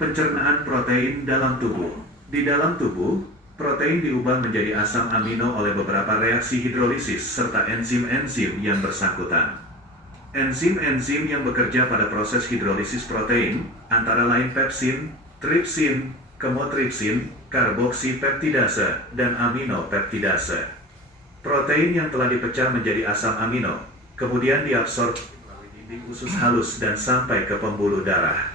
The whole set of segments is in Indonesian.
Pencernaan protein dalam tubuh. Di dalam tubuh, protein diubah menjadi asam amino oleh beberapa reaksi hidrolisis serta enzim-enzim yang bersangkutan. Enzim-enzim yang bekerja pada proses hidrolisis protein, antara lain pepsin, tripsin, kemotripsin, karboksipeptidase, dan aminopeptidase. Protein yang telah dipecah menjadi asam amino, kemudian diabsorpsi melalui dinding usus halus dan sampai ke pembuluh darah.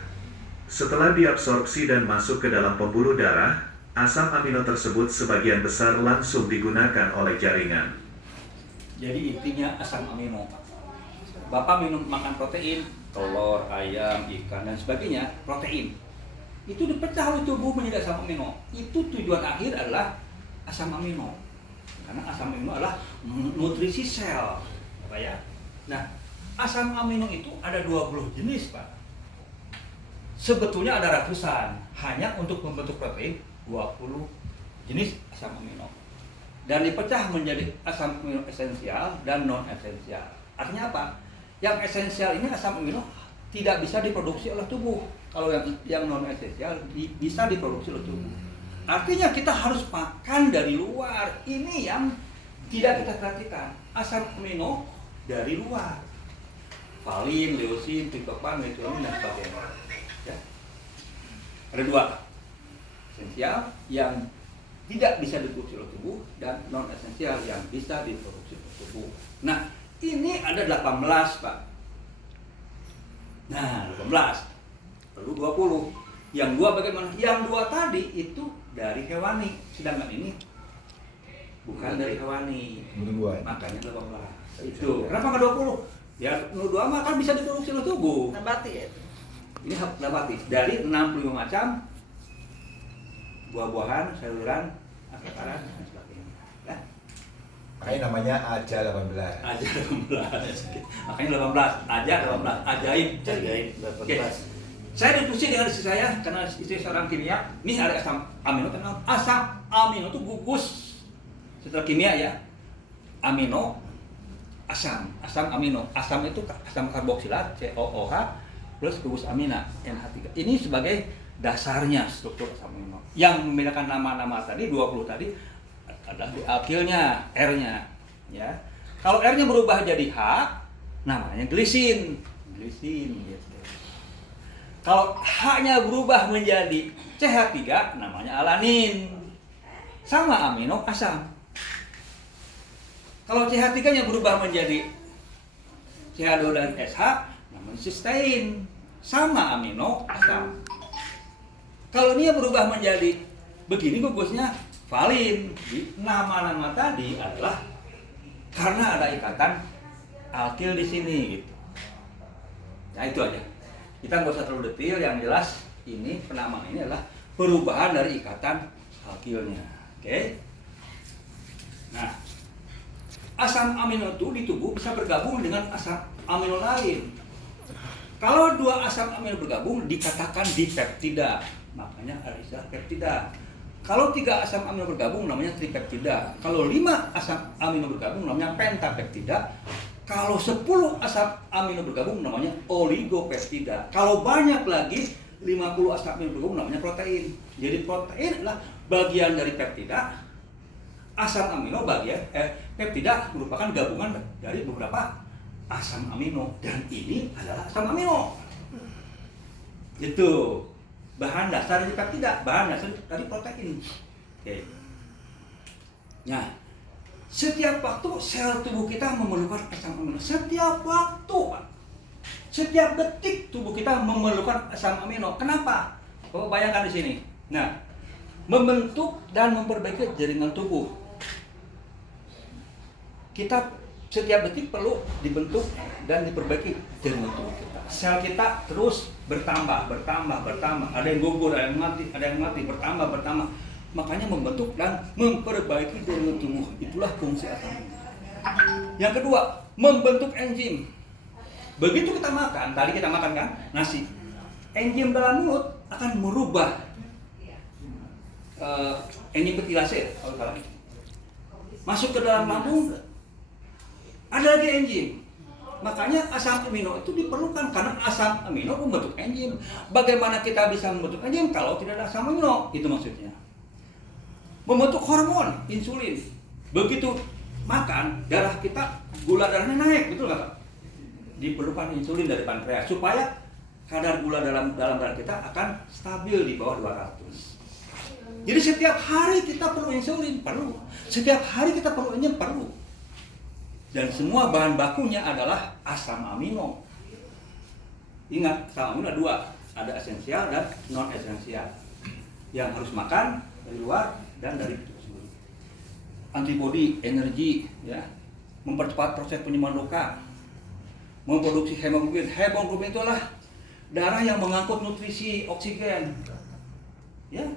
Setelah diabsorpsi dan masuk ke dalam pembuluh darah, asam amino tersebut sebagian besar langsung digunakan oleh jaringan. Jadi intinya asam amino. Bapak makan protein, telur, ayam, ikan, dan sebagainya, protein. Itu dipecah oleh tubuh menjadi asam amino. Itu tujuan akhir adalah asam amino. Karena asam amino adalah nutrisi sel. Apa ya? Nah, asam amino itu ada 20 jenis, Pak. Sebetulnya ada ratusan, hanya untuk membentuk protein 20 jenis asam amino. Dan dipecah menjadi asam amino esensial dan non esensial. Artinya apa? Yang esensial ini asam amino tidak bisa diproduksi oleh tubuh. Kalau yang non esensial bisa diproduksi oleh tubuh. Artinya kita harus makan dari luar. Ini yang tidak kita perhatikan. Asam amino dari luar. Valin, leusin, tryptophan, metiolin, dan sebagainya. Ya. Ada 2, esensial yang tidak bisa diproduksi oleh tubuh dan non esensial yang bisa diproduksi oleh tubuh. Nah, ini ada 18, Pak. Nah, 18 perlu 20. Yang 2 bagaimana? Yang 2 tadi itu dari hewani, sedangkan ini bukan dari hewani. Makanya 18. Itu. Kenapa nggak 20? Ya, 2 mah kan bisa diproduksi oleh tubuh. Nabati ya. Ini nabati dari 65 macam buah-buahan, sayuran, akaran, dan sebagainya. Ya. Makanya namanya Aja 18. Aja 18. Makanya 18. Aja 18. Ajaib. Ajaib 18. Oke. Saya diskusi dengan istri saya karena istri seorang kimia. Ini ada asam amino. Asam amino itu gugus setelah kimia ya. Amino, asam amino. Asam itu asam karboksilat COOH plus gugus amina NH3. Ini sebagai dasarnya struktur asam amino. Yang membedakan nama-nama tadi 20 tadi adalah di alkilnya, R-nya, ya. Kalau R-nya berubah jadi H, namanya glisin gitu. Kalau H-nya berubah menjadi CH3, namanya alanin. Sama amino asam. Kalau CH3-nya berubah menjadi CH2 dan SH, namanya cystein. Sama amino asam. Kalau ini berubah menjadi begini gugusnya valin. Nama-nama tadi adalah karena ada ikatan alkil di sini gitu. Nah itu aja. Kita nggak usah terlalu detail, yang jelas ini penamaan ini adalah perubahan dari ikatan alkilnya. Oke? Nah, asam amino itu di tubuh bisa bergabung dengan asam amino lain. Kalau 2 asam amino bergabung dikatakan dipeptida. Makanya ada istilah peptida. Kalau 3 asam amino bergabung namanya tripeptida. Kalau 5 asam amino bergabung namanya pentapeptida. Kalau 10 asam amino bergabung namanya oligopeptida. Kalau banyak lagi 50 asam amino bergabung namanya protein. Jadi protein adalah bagian dari peptida. Asam amino peptida merupakan gabungan dari beberapa asam amino, dan ini adalah asam amino. Gitu. Bahan dasar dari peptida, bahan dasar dari protein. Oke. Nah, setiap waktu sel tubuh kita memerlukan asam amino. Setiap waktu, Pak. Setiap detik tubuh kita memerlukan asam amino. Kenapa? Bapak bayangkan di sini. Nah, membentuk dan memperbaiki jaringan tubuh. Kita setiap detik perlu dibentuk dan diperbaiki jaringan tubuh kita. Sel kita terus bertambah. Ada yang gugur, ada yang mati, bertambah. Makanya membentuk dan memperbaiki jaringan tubuh. Itulah fungsi asam amino. Yang kedua, membentuk enzim. Begitu kita makan, tadi kita makan kan nasi. Enzim dalam mulut akan merubah enzim petilase kalau masuk ke dalam lambung. Ada lagi enzim. Makanya asam amino itu diperlukan karena asam amino membentuk enzim. Bagaimana kita bisa membentuk enzim kalau tidak ada asam amino? Itu maksudnya. Membentuk hormon insulin. Begitu makan, darah kita gula darahnya naik, betul nggak Pak? Diperlukan insulin dari pankreas supaya kadar gula dalam darah kita akan stabil di bawah 200. Jadi setiap hari kita perlu insulin, perlu. Setiap hari kita perlu enzim, perlu. Dan semua bahan bakunya adalah asam amino. Ingat, asam amino ada dua, ada esensial dan non esensial. Yang harus makan dari luar dan dari sendiri. Antibodi, energi, ya, mempercepat proses penyembuhan luka, memproduksi hemoglobin. Hemoglobin itulah darah yang mengangkut nutrisi oksigen, ya,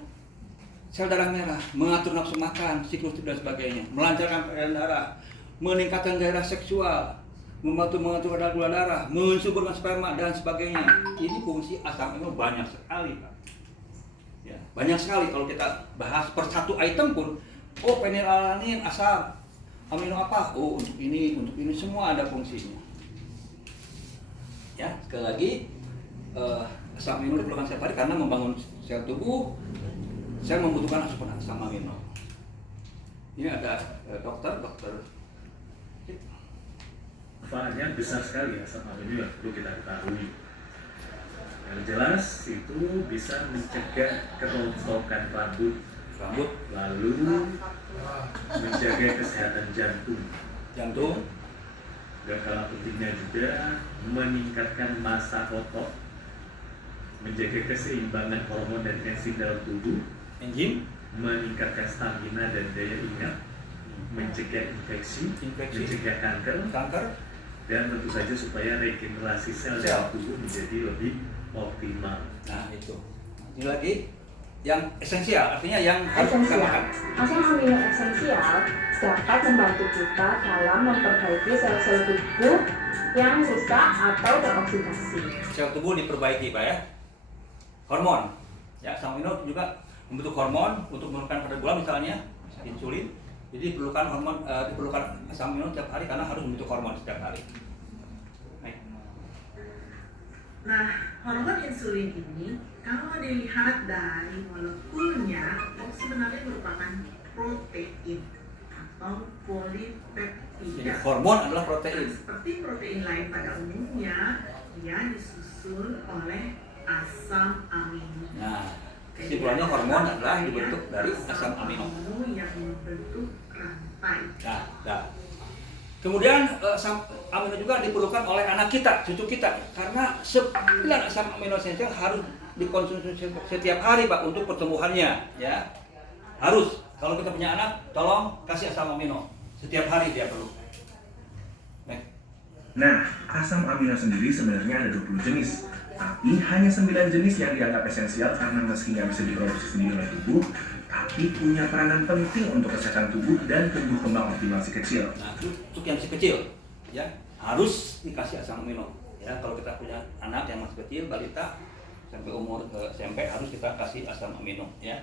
sel darah merah, mengatur nafsu makan, siklus dan sebagainya, melancarkan peredaran darah, meningkatkan gairah seksual, membantu mengatur kadar gula darah, mensuburkan sperma dan sebagainya. Ini fungsi asam amino banyak sekali, Pak. Ya, banyak sekali kalau kita bahas per satu item pun. Oh, fenilalanin asam amino apa? Oh, untuk ini semua ada fungsinya. Ya, sekali lagi asam amino diperlukan setiap hari karena membangun sel tubuh. Saya membutuhkan asupan asam amino. Ini ada dokter. Manfaatnya besar sekali asam amino yang perlu kita ketahui. Yang jelas itu bisa mencegah kerontokan rambut, lalu menjaga kesehatan jantung. Dan kalah pentingnya juga meningkatkan massa otot, menjaga keseimbangan hormon dan enzim dalam tubuh, meningkatkan stamina dan daya ingat, mencegah infeksi, mencegah kanker, dan tentu saja supaya regenerasi sel dalam tubuh menjadi lebih optimal. Nah itu. Ini lagi yang esensial, artinya yang harus kita makan. Asam amino esensial dapat membantu kita dalam memperbaiki sel-sel tubuh yang rusak atau teroksidasi. Sel tubuh diperbaiki, Pak, ya. Hormon. Ya, asam amino juga membentuk hormon untuk menurunkan kadar gula, misalnya insulin. Jadi diperlukan asam amino setiap hari karena harus membentuk hormon setiap hari. Baik. Nah, hormon insulin ini kalau dilihat dari molekulnya itu sebenarnya merupakan protein atau Jadi polipeptida. hormon adalah protein. Seperti protein lain pada umumnya, dia disusun oleh asam amino. Nah, kesimpulannya hormon adalah dibentuk dari asam amino. Yang membentuk rantai. Nah. Kemudian asam amino juga diperlukan oleh anak kita, cucu kita, karena 9 asam amino esensial harus dikonsumsi setiap hari, Pak, untuk pertumbuhannya, ya. Harus. Kalau kita punya anak, tolong kasih asam amino setiap hari dia perlu. Baik. Nah, asam amino sendiri sebenarnya ada 20 jenis, tapi hanya 9 jenis yang dianggap esensial karena meski nggak bisa diproduksi sendiri oleh tubuh, tapi punya peranan penting untuk kesehatan tubuh dan tumbuh kembang optimal si kecil. Nah, untuk yang si kecil, ya, harus dikasih asam amino. Ya, kalau kita punya anak yang masih kecil, balita, sampai umur SMP harus kita kasih asam amino, ya.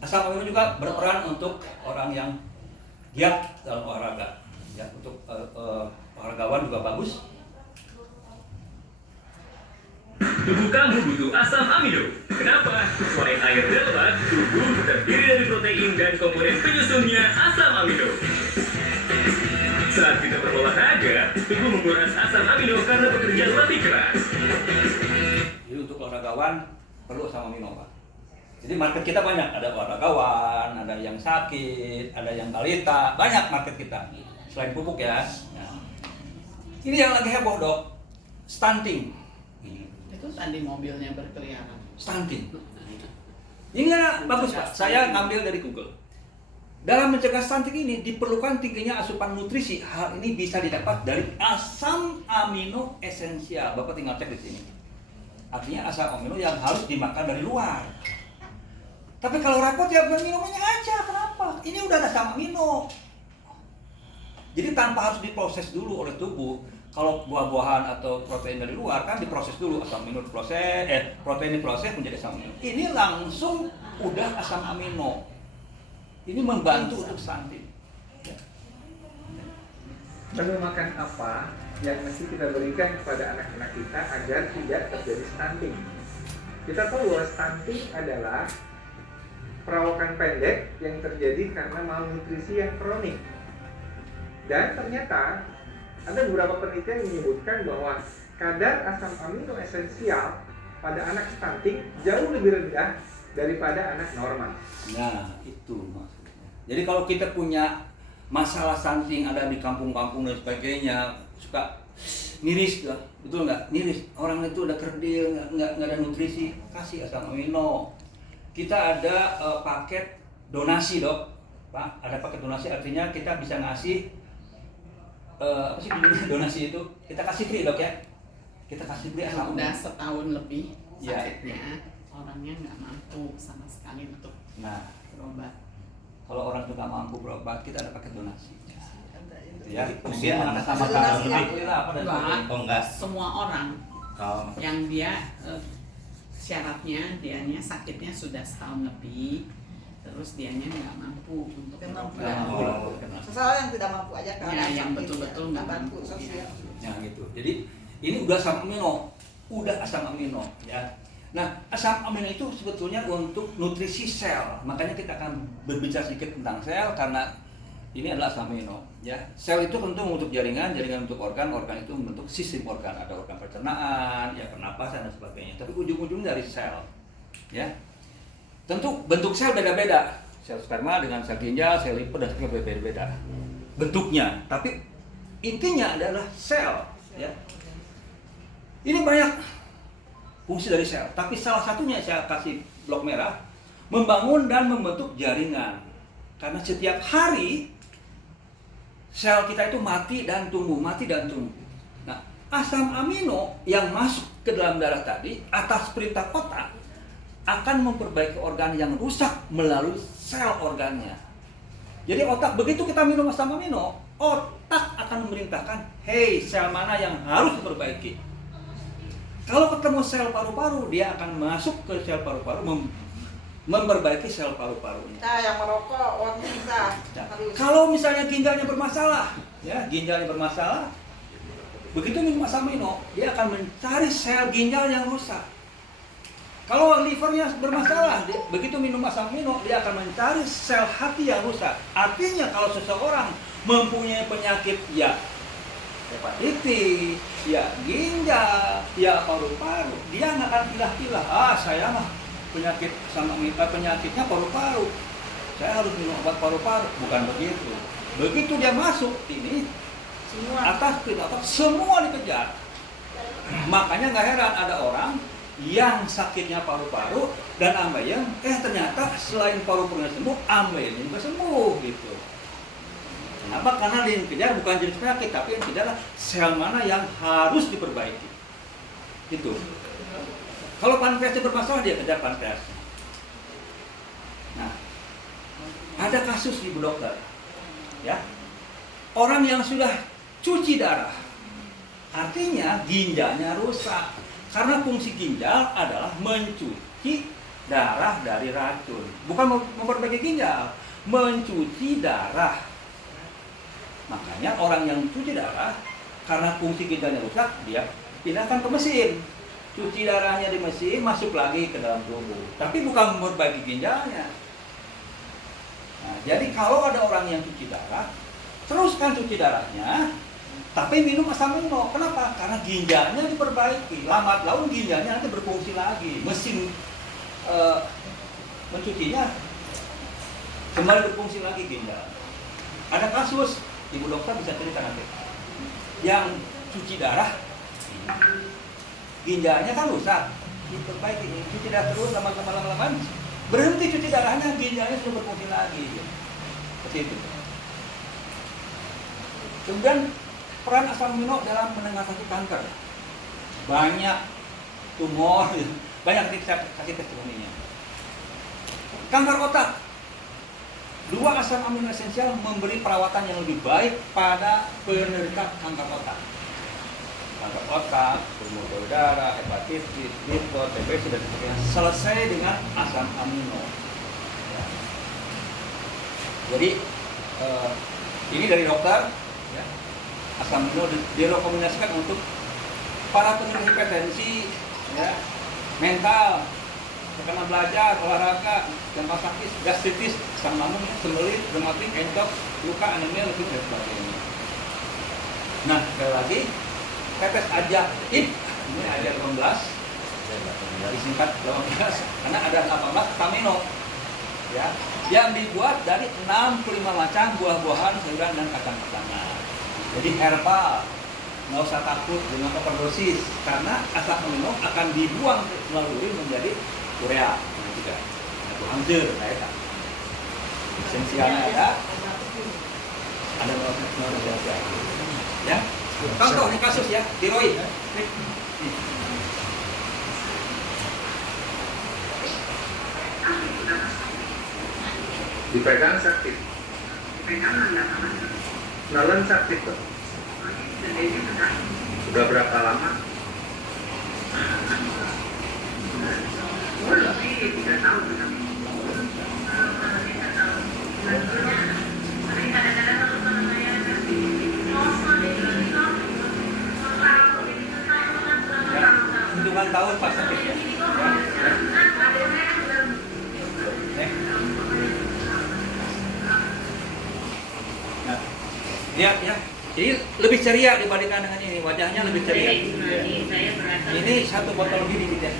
Asam amino juga berperan untuk orang yang giat dalam olahraga. Ya, untuk olahragawan juga bagus. Tubuh kamu butuh asam amino. Kenapa? Selain air dan lemak, tubuh terdiri dari protein dan komponen penyusunnya asam amino. Saat kita berolahraga, tubuh menguras asam amino karena bekerja lebih keras. Jadi untuk olahragawan perlu asam amino, Pak. Jadi market kita banyak, ada olahragawan, ada yang sakit, ada yang balita, banyak market kita. Selain pupuk, ya. Nah. Ini yang lagi heboh, Dok. Stunting. Itu tadi mobilnya berkeliaran. Stunting. Ini bagus, Pak. Saya ngambil dari Google. Dalam mencegah stunting ini diperlukan tingginya asupan nutrisi. Hal ini bisa didapat dari asam amino esensial. Bapak tinggal cek di sini. Artinya asam amino yang harus dimakan dari luar. Tapi kalau repot ya minumnya aja. Kenapa? Ini udah ada asam amino. Jadi tanpa harus diproses dulu oleh tubuh. Kalau buah-buahan atau protein dari luar kan diproses dulu, asam amino diproses, protein diproses menjadi asam amino. Ini langsung udah asam amino. Ini membantu untuk stunting. menu makan apa yang mesti kita berikan kepada anak-anak kita agar tidak terjadi stunting. Kita tahu bahwa stunting adalah perawakan pendek yang terjadi karena malnutrisi yang kronik. Dan ternyata ada beberapa penelitian yang menyebutkan bahwa kadar asam amino esensial pada anak stunting jauh lebih rendah daripada anak normal. Nah, itu maksudnya. Jadi kalau kita punya masalah stunting ada di kampung-kampung dan sebagainya, suka miris lah, betul nggak? Miris, orang itu udah kerdil, nggak ada nutrisi, kasih asam amino. Kita ada paket donasi, Dok. Pak, ada paket donasi artinya kita bisa ngasih apa sih judulnya donasi itu? Kita kasih free, Dok, ya. Kita kasih free asam amino. Udah setahun lebih Ya. sakitnya, orangnya nggak mampu sama sekali untuk berobat. Kalau orang itu nggak mampu berobat, kita ada paket donasi. Ya, usia anak sama tahun lebih. Enggak. Semua orang yang dia syaratnya dianya sakitnya sudah setahun lebih, terus dianya nggak mampu untuk seseorang yang tidak mampu aja kan? Ya, yang betul-betul nggak mampu sosial. Nah gitu. Jadi ini udah asam amino, ya. Nah, asam amino itu sebetulnya untuk nutrisi sel. Makanya kita akan berbicara sedikit tentang sel karena ini adalah asam amino, ya. Sel itu tentu membentuk jaringan untuk organ itu membentuk sistem organ. Ada organ pencernaan, ya pernapasan dan sebagainya. Tapi ujung-ujungnya dari sel, ya. Tentu bentuk sel beda-beda. Sel sperma dengan sel ginjal, sel limf dan sebagainya beda-beda bentuknya. Tapi intinya adalah sel, ya. Ini banyak fungsi dari sel, tapi salah satunya saya kasih blok merah, membangun dan membentuk jaringan. Karena setiap hari sel kita itu mati dan tumbuh. Nah, asam amino yang masuk ke dalam darah tadi atas perintah otak akan memperbaiki organ yang rusak melalui sel organnya. Jadi otak begitu kita minum asam amino, otak akan memerintahkan, hey, sel mana yang harus diperbaiki. Kalau ketemu sel paru-paru, dia akan masuk ke sel paru-paru, memperbaiki sel paru-parunya. Nah, yang merokok, orang kita harus. Kalau misalnya ginjalnya bermasalah, begitu minum asam amino, dia akan mencari sel ginjal yang rusak. Kalau livernya bermasalah, begitu minum asam amino, dia akan mencari sel hati yang rusak. Artinya kalau seseorang mempunyai penyakit, ya hepatitis, ya ginjal, ya paru-paru, dia nggak akan pilah-pilah. Saya mah penyakitnya paru-paru, saya harus minum obat paru-paru. Bukan begitu. Begitu dia masuk ini, atas perintah otak semua dikejar. Makanya nggak heran ada orang yang sakitnya paru-paru dan ambeien, ternyata selain paru-parunya sembuh, ambeiennya juga sembuh gitu. Kenapa? Karena yang dikejar bukan jenis penyakit, tapi yang dikejar adalah sel mana yang harus diperbaiki. Itu. Kalau pankreasnya bermasalah, dia kejar pankreasnya. Nah, ada kasus Ibu Dokter, ya, orang yang sudah cuci darah, artinya ginjalnya rusak. Karena fungsi ginjal adalah mencuci darah dari racun, bukan memperbaiki ginjal, mencuci darah. Makanya orang yang cuci darah, karena fungsi ginjalnya rusak, dia pindahkan ke mesin. Cuci darahnya di mesin, masuk lagi ke dalam tubuh. Tapi bukan memperbaiki ginjalnya. Nah, jadi kalau ada orang yang cuci darah, teruskan cuci darahnya, tapi minum asam amino. Kenapa? Karena ginjalnya diperbaiki. Lambat laun ginjalnya nanti berfungsi lagi. Mesin mencucinya kembali berfungsi lagi ginjal. Ada kasus, Ibu Dokter bisa cerita nanti, yang cuci darah, ginjalnya kan rusak, diperbaiki, cuci darah terus lama-lama berhenti cuci darahnya, ginjalnya sudah berfungsi lagi, seperti itu. Kemudian peran asam amino dalam menangani kanker, banyak tumor, banyak kasih testimoninya. Kanker otak, 2 asam amino esensial memberi perawatan yang lebih baik pada penderita kanker otak. Kanker otak, tumor pembuluh darah, hepatitis, limfoid, TBC dan sebagainya selesai dengan asam amino. Ya. Jadi ini dari dokter. Ya. asam amino direkomendasikan untuk para penderita hipertensi, ya, mental, tekanan belajar, olahraga, dampak sakit, gastritis, asam lambung, sembelit, rematik, encok, luka, anemia, dan sebagainya. Nah, sekali lagi, tetes ajaib, ini ajaib 18, disingkat 18, karena ada 18 amino, ya, yang dibuat dari 65 macam buah-buahan, sayuran, dan kacang-kacangan. Jadi herbal, nggak usah takut dengan overdosis, karena asam amino akan dibuang melalui menjadi urea. Nah, juga itu hancur, kayak esensialnya ada non-esensial. Ya, contoh ini kasus ya, tiroid. Dipegang sakit. Nelen sakit tuh. Sudah berapa lama? Lebih 3 tahun. Hitungan tahun pas sakitnya. Nah, lihat ya. Jadi lebih ceria dibandingkan dengan ini, wajahnya lebih ceria. Ini satu botol gini gitu ya.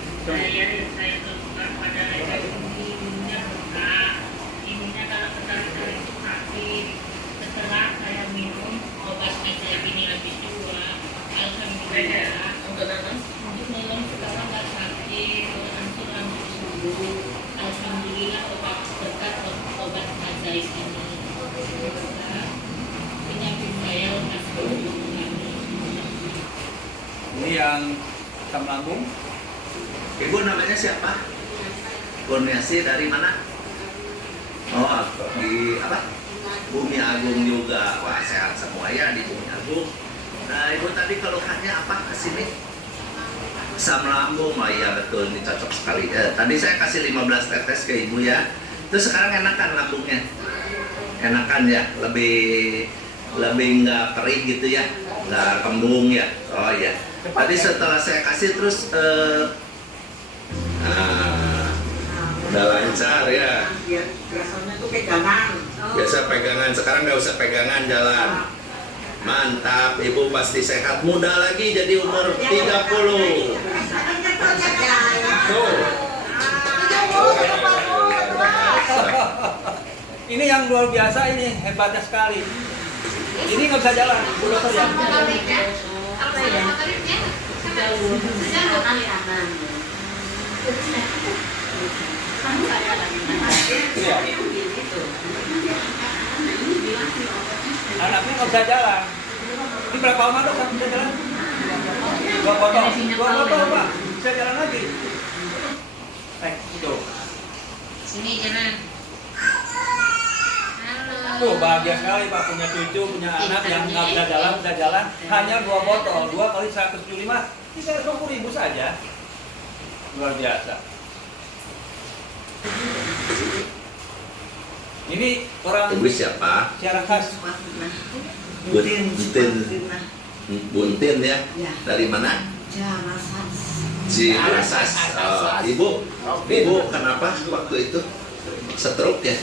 Setelah saya minum obat HIV ini lagi 2, alhamdulillah untuk malam sekarang nggak sakit, langsung sembuh. Alhamdulillah obat berkat obat HIV ini. Penyakit saya lekas sembuh. Ini yang asam lambung. Ibu namanya siapa? Kurniasi dari mana? Oh, di apa? Bumi Agung juga. Wah, sehat semua ya di Bumi Agung. Nah, ibu tadi keluhannya apa kesini? Asam lambung, oh iya betul, ini cocok sekali. Tadi saya kasih 15 tetes ke ibu ya. Terus sekarang enakan lambungnya? Enakan ya, lebih nggak kering gitu ya, nggak kembung ya. Oh iya. Tadi setelah saya kasih terus udah lancar ya. Biasanya tuh pegangan. Biasa pegangan, sekarang nggak usah pegangan, jalan. Mantap, ibu pasti sehat, muda lagi jadi umur 30. Tuh. Ini yang luar biasa, ini hebatnya sekali. Ini nggak bisa jalan, Bu Dokter ya. Iya. Anaknya nggak bisa jalan. Ini berapa lama dok bisa jalan? 2 botol. 2 botol Pak, bisa jalan lagi. Tuh. Sini jalan. Tuh bahagia sekali Pak, punya cucu, punya anak yang nggak bisa jalan, hanya 2 botol, 2 kali 175, 320.000 saja. Luar biasa. Ini orang Ibu siapa? secara khas. Buntin ya? Dari mana? Cirasas. Ibu kenapa waktu itu? Stroke ya?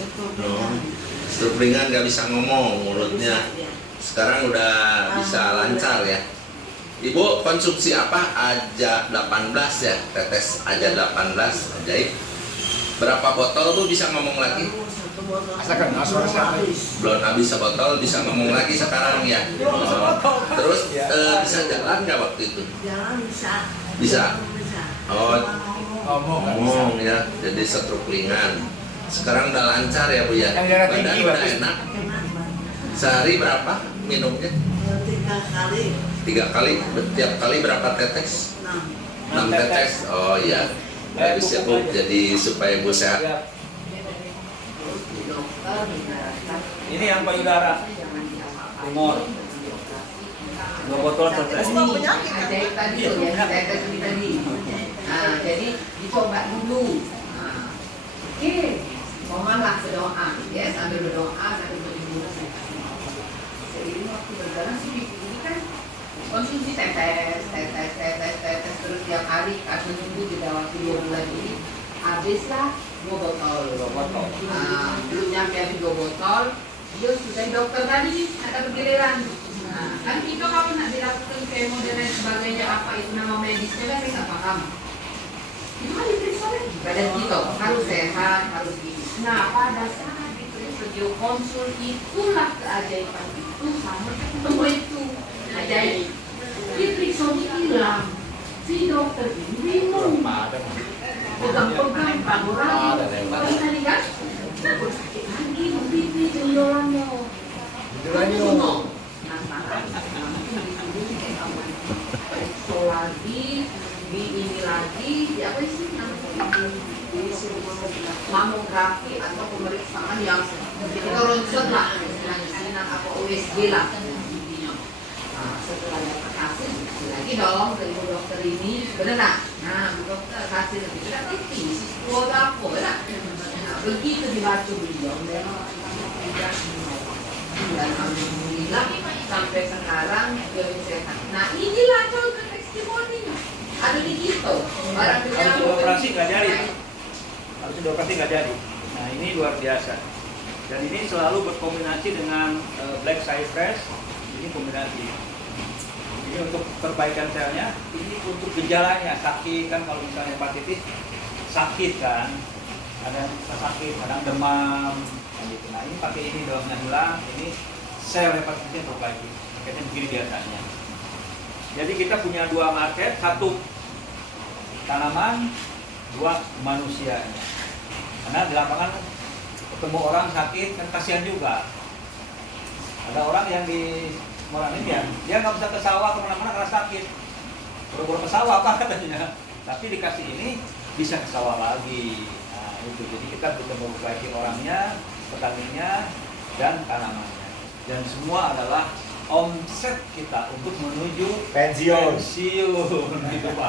Stroke ringan, nggak bisa ngomong mulutnya. Sekarang udah bisa lancar ya. Ibu konsumsi apa? Aja 18 ya, tetes aja 18 ajaib. Berapa botol Bu bisa ngomong lagi? Belum habis sebotol bisa ngomong lagi sekarang ya. Terus bisa jalan nggak waktu itu? Jalan bisa. Bisa. Oh, ngomong ya. Jadi stroke ringan. Sekarang udah lancar ya Bu ya. Badan udah enak. Sehari berapa minumnya? 3 kali. 3 kali. Tiap kali berapa tetes? 6 tetes. Oh iya. Habis ya Bu. Jadi supaya Bu sehat. Ini yang payudara, tumor. 2 botol selesai. Ajaib tadi tuh ya, tetes tadi. Nah, jadi dicoba dulu. Oke, mohonlah berdoa, ya sambil berdoa sambil beribadah. Seiring waktu berjalan sih ini kan 2 bulan ini habislah 2 botol. Belum nyampe habis 2 botol, dia sudah dokter tadi ada bergiliran. Nah, kan itu kalau nak dilakukan kemo dan lain sebagainya, apa itu nama medisnya kan saya nggak paham. Itu kan diperiksa lagi badan kita harus sehat, harus gini. Nah, pada saat diperiksa video konsul, itulah keajaiban itu sama ketemu itu ajaib. Diperiksa hilang, si dokter ini bingung. Pegang-pegang pangurang, tadi kan? Lagi pipi jendolannya. Periksa lagi, di ini lagi, di apa sih namanya? Mamografi atau pemeriksaan yang kita ronsen lah, sinar apa USG lah. Nah, setelah dapat hasil lagi dong ke ibu dokter ini, benar tak? Nah, ibu dokter hasil lebih benar tipis, kuat apa, benar? Nah, begitu dibaca beliau, dan alhamdulillah sampai sekarang beliau sehat. Nah, inilah contoh testimoninya. Ada di kita. Barang Harus dioperasi nggak jadi. Harus dioperasi nggak jadi. Nah, ini luar biasa. Dan ini selalu berkombinasi dengan black cypress. Ini kombinasi. Ini untuk perbaikan selnya. Ini untuk gejalanya, sakit kan, kalau misalnya hepatitis sakit kan, ada sakit, kadang demam, gitu. Nah, ini pakai ini demamnya hilang. Ini sel hepatitisnya terbaiki. Paketnya begini biasanya. Jadi kita punya 2 market, 1 tanaman, 2 manusianya. Karena di lapangan ketemu orang sakit kan kasihan juga. Ada orang yang di Moranin ya, dia nggak bisa ke sawah kemana-mana karena sakit. Buru-buru ke sawah apa katanya. Tapi dikasih ini bisa ke sawah lagi. Nah itu, jadi kita bisa memperbaiki orangnya, petaninya, dan tanamannya. Dan semua adalah omset kita untuk menuju pensiun gitu Pak.